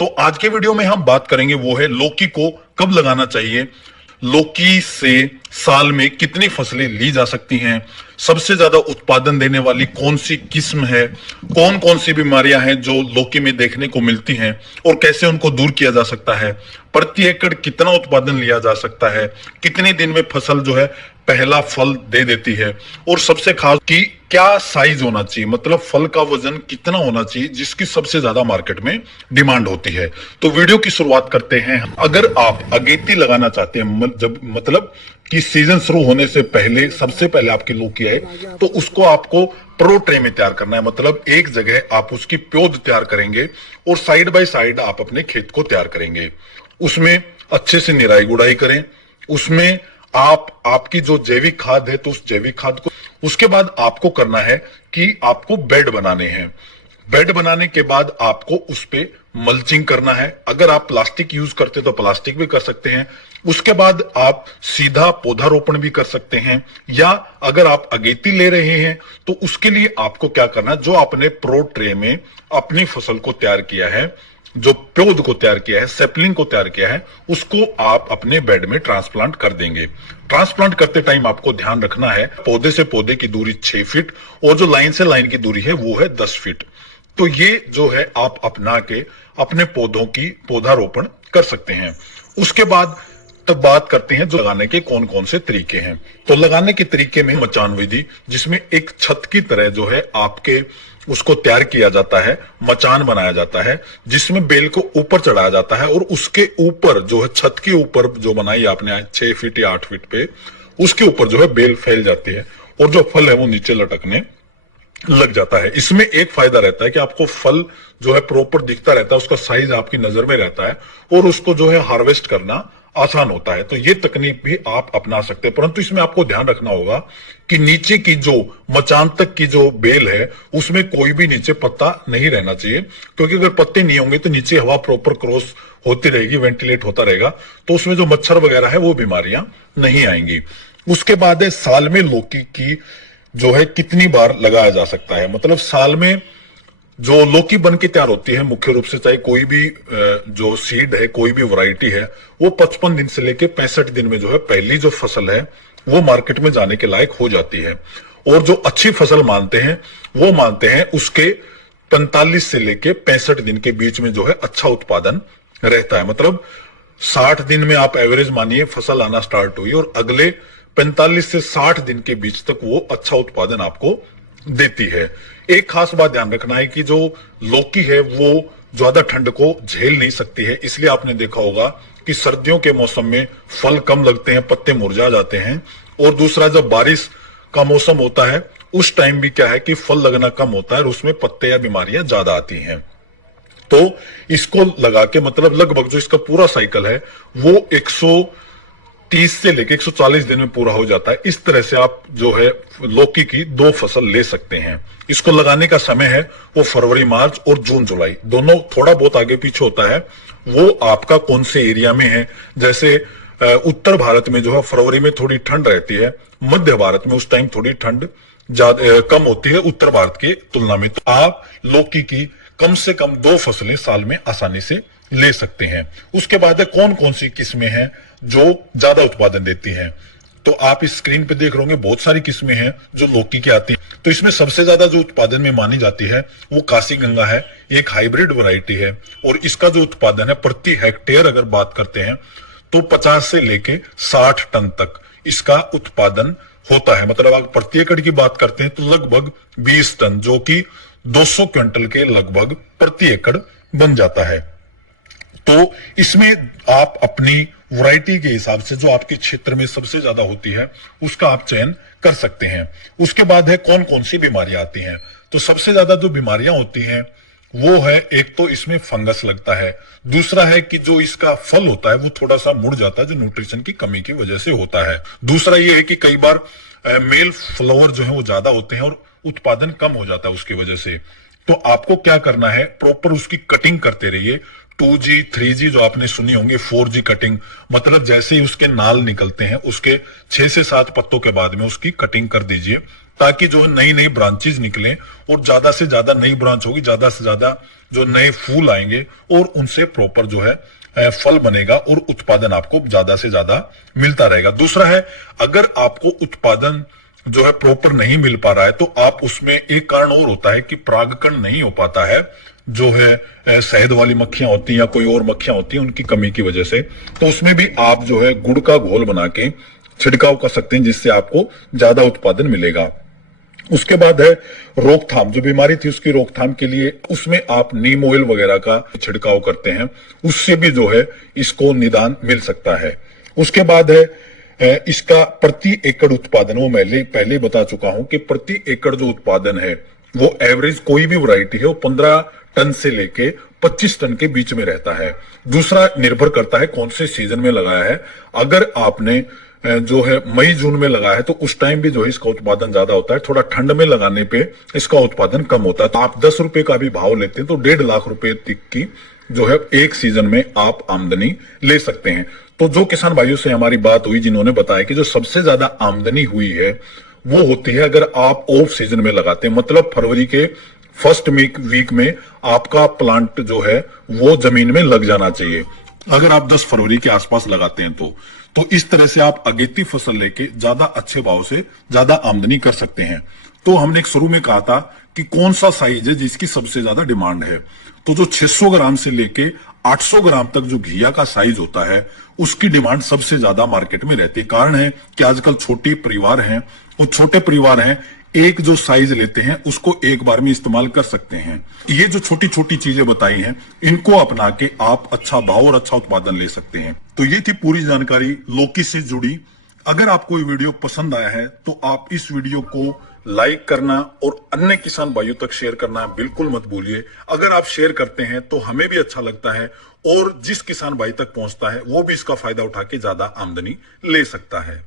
तो आज के वीडियो में हम बात करेंगे वो है लौकी को कब लगाना चाहिए, लौकी से साल में कितनी फसलें ली जा सकती हैं, सबसे ज्यादा उत्पादन देने वाली कौन सी किस्म है, कौन कौन सी बीमारियां हैं जो लौकी में देखने को मिलती हैं और कैसे उनको दूर किया जा सकता है, प्रति एकड़ कितना उत्पादन लिया जा सकता है, कितने दिन में फसल जो है पहला फल दे देती है, और सबसे खास कि क्या साइज होना चाहिए, मतलब फल का वजन कितना होना चाहिए जिसकी सबसे ज्यादा मार्केट में डिमांड होती है। तो वीडियो की शुरुआत करते हैं। अगर आप अगेती लगाना चाहते हैं, जब मतलब कि सीजन शुरू होने से पहले सबसे पहले आपकी लौकी आए, तो उसको आपको प्रो ट्रे में तैयार करना है। मतलब एक जगह आप उसकी प्योद तैयार करेंगे और साइड बाय साइड आप अपने खेत को तैयार करेंगे। उसमें अच्छे से निराई गुड़ाई करें। उसमें आपकी जो जैविक खाद है तो उस जैविक खाद को, उसके बाद आपको करना है कि आपको बेड बनाने हैं। बेड बनाने के बाद आपको उस पे मल्चिंग करना है। अगर आप प्लास्टिक यूज करते तो प्लास्टिक भी कर सकते हैं। उसके बाद आप सीधा पौधारोपण भी कर सकते हैं, या अगर आप अगेती ले रहे हैं तो उसके लिए आपको क्या करना है, जो आपने प्रो ट्रे में अपनी फसल को तैयार किया है, जो पौध को तैयार किया है, सैपलिंग को तैयार किया है, उसको आप अपने बेड में ट्रांसप्लांट कर देंगे। ट्रांसप्लांट करते टाइम आपको ध्यान रखना है पौधे से पौधे की दूरी 6 फीट और जो लाइन से लाइन की दूरी है वो है 10 फीट। तो ये जो है आप अपना के अपने पौधों की पौधारोपण कर सकते हैं। उसके बाद तब बात करते हैं जो लगाने के कौन कौन से तरीके हैं। तो लगाने के तरीके में मचान विधि, जिसमें एक छत की तरह जो है आपके उसको तैयार किया जाता है, मचान बनाया जाता है, जिसमें बेल को ऊपर चढ़ाया जाता है और उसके ऊपर जो है छत के ऊपर जो बनाई आपने 6 फीट या 8 फीट पे, उसके ऊपर जो है बेल फैल जाती है और जो फल है वो नीचे लटकने लग जाता है। इसमें एक फायदा रहता है कि आपको फल जो है प्रॉपर दिखता रहता है, उसका साइज आपकी नजर में रहता है और उसको जो है हार्वेस्ट करना आसान होता है। तो ये तकनीक भी आप अपना सकते हैं, परंतु इसमें आपको ध्यान रखना होगा कि नीचे की जो मचान तक की जो बेल है उसमें कोई भी नीचे पत्ता नहीं रहना चाहिए, क्योंकि अगर पत्ते नहीं होंगे तो नीचे हवा प्रॉपर क्रॉस होती रहेगी, वेंटिलेट होता रहेगा, तो उसमें जो मच्छर वगैरह है वो बीमारियां नहीं आएंगी। उसके बाद है साल में लौकी की जो है कितनी बार लगाया जा सकता है। मतलब साल में जो लौकी बन के तैयार होती है, मुख्य रूप से चाहे कोई भी जो सीड है, कोई भी वैरायटी है, वो 55 दिन से लेके 65 दिन में जो है पहली जो फसल है वो मार्केट में जाने के लायक हो जाती है। और जो अच्छी फसल मानते हैं वो मानते हैं उसके 45 से लेके 65 दिन के बीच में जो है अच्छा उत्पादन रहता है। मतलब 60 दिन में आप एवरेज मानिए फसल आना स्टार्ट हुई और अगले 45 से 60 दिन के बीच तक वो अच्छा उत्पादन आपको देती है। एक खास बात ध्यान रखना है कि जो लौकी है वो ज्यादा ठंड को झेल नहीं सकती है, इसलिए आपने देखा होगा कि सर्दियों के मौसम में फल कम लगते हैं, पत्ते मुरझा जाते हैं। और दूसरा, जब बारिश का मौसम होता है उस टाइम भी क्या है कि फल लगना कम होता है और उसमें पत्ते या बीमारियां ज्यादा आती हैं। तो इसको लगा के मतलब लगभग जो इसका पूरा साइकिल है वो 130 से लेके 140 दिन में पूरा हो जाता है। इस तरह से आप जो है लौकी की 2 फसल ले सकते हैं। इसको लगाने का समय है वो फरवरी मार्च और जून जुलाई, दोनों थोड़ा बहुत आगे पीछे होता है, वो आपका कौन से एरिया में है। जैसे उत्तर भारत में जो है फरवरी में थोड़ी ठंड रहती है, मध्य भारत में उस टाइम थोड़ी ठंड ज्यादा कम होती है उत्तर भारत के तुलना में। तो आप लौकी की कम से कम 2 फसलें साल में आसानी से ले सकते हैं। उसके बाद कौन कौन सी किस्में हैं जो ज्यादा उत्पादन देती हैं। तो आप इस स्क्रीन पे देख रहे होंगे बहुत सारी किस्में हैं जो लौकी की आती हैं। तो इसमें सबसे ज्यादा जो उत्पादन में मानी जाती है वो काशी गंगा है, एक हाइब्रिड वैरायटी है, और इसका जो उत्पादन है प्रति हेक्टेयर अगर बात करते हैं तो 50 से लेके 60 टन तक इसका उत्पादन होता है। मतलब अगर प्रति एकड़ की बात करते हैं तो लगभग 20 टन, जो कि 200 क्विंटल के लगभग प्रति एकड़ बन जाता है। तो इसमें आप अपनी वैरायटी के हिसाब से जो आपके क्षेत्र में सबसे ज्यादा होती है उसका आप चयन कर सकते हैं। उसके बाद है कौन कौन सी बीमारियां आती हैं। तो सबसे ज्यादा जो बीमारियां होती हैं वो है, एक तो इसमें फंगस लगता है, दूसरा है कि जो इसका फल होता है वो थोड़ा सा मुड़ जाता है, जो न्यूट्रिशन की कमी की वजह से होता है। दूसरा ये है कि कई बार मेल फ्लावर जो है वो ज्यादा होते हैं और उत्पादन कम हो जाता है उसकी वजह से। तो आपको क्या करना है, प्रॉपर उसकी कटिंग करते रहिए। 2G 3G जो आपने सुनी होंगे, 4G कटिंग, मतलब जैसे ही उसके नाल निकलते हैं उसके 6 से 7 पत्तों के बाद में उसकी कटिंग कर दीजिए, ताकि जो है नई नई ब्रांचेज निकलें और ज्यादा से ज्यादा नई ब्रांच होगी, ज्यादा से ज्यादा जो नए फूल आएंगे और उनसे प्रॉपर जो है फल बनेगा और उत्पादन आपको ज्यादा से ज्यादा मिलता रहेगा। दूसरा है, अगर आपको उत्पादन जो है प्रॉपर नहीं मिल पा रहा है तो आप उसमें एक कारण और होता है कि परागकण नहीं हो पाता है, जो है शहद वाली मक्खियां होती हैं या कोई और मक्खियां होती हैं उनकी कमी की वजह से। तो उसमें भी आप जो है गुड़ का घोल बना के छिड़काव कर सकते हैं, जिससे आपको ज्यादा उत्पादन मिलेगा। उसके बाद है रोकथाम, जो बीमारी थी उसकी रोकथाम के लिए उसमें आप नीम ऑयल वगैरह का छिड़काव करते हैं, उससे भी जो है इसको निदान मिल सकता है। उसके बाद है इसका प्रति एकड़ उत्पादन, वो मैं पहले बता चुका हूं कि प्रति एकड़ जो उत्पादन है वो एवरेज कोई भी वैरायटी है वो 15 टन से लेके 25 टन के बीच में रहता है। दूसरा निर्भर करता है कौन से सीजन में लगाया है। अगर आपने जो है मई जून में लगा है तो उस टाइम भी जो है इसका उत्पादन ज्यादा होता है, थोड़ा ठंड में लगाने पे इसका उत्पादन कम होता है। तो आप 10 रुपए का भी भाव लेते हैं तो 1.5 लाख रुपए तक की जो है एक सीजन में आप आमदनी ले सकते हैं। तो जो किसान भाइयों से हमारी बात हुई जिन्होंने बताया कि जो सबसे ज्यादा आमदनी हुई है वो होती है अगर आप ऑफ सीजन में लगाते हैं, मतलब फरवरी के फर्स्ट वीक में आपका प्लांट जो है वो जमीन में लग जाना चाहिए। अगर आप 10 फरवरी के आसपास लगाते हैं तो इस तरह से आप अगेती फसल लेके ज्यादा अच्छे भाव से ज्यादा आमदनी कर सकते हैं। तो हमने एक शुरू में कहा था कि कौन सा साइज है जिसकी सबसे ज्यादा डिमांड है, तो जो 600 ग्राम से लेके 800 ग्राम तक जो घिया का साइज होता है उसकी डिमांड सबसे ज्यादा मार्केट में रहती है। कारण है कि आजकल छोटे परिवार हैं, वो छोटे परिवार हैं, एक जो साइज लेते हैं उसको एक बार में इस्तेमाल कर सकते हैं। ये जो छोटी छोटी चीजें बताई हैं इनको अपना के आप अच्छा भाव और अच्छा उत्पादन ले सकते हैं। तो ये थी पूरी जानकारी लौकी से जुड़ी। अगर आपको ये वीडियो पसंद आया है तो आप इस वीडियो को लाइक करना और अन्य किसान भाइयों तक शेयर करना बिल्कुल मत भूलिए। अगर आप शेयर करते हैं तो हमें भी अच्छा लगता है और जिस किसान भाई तक पहुंचता है वो भी इसका फायदा उठा के ज्यादा आमदनी ले सकता है।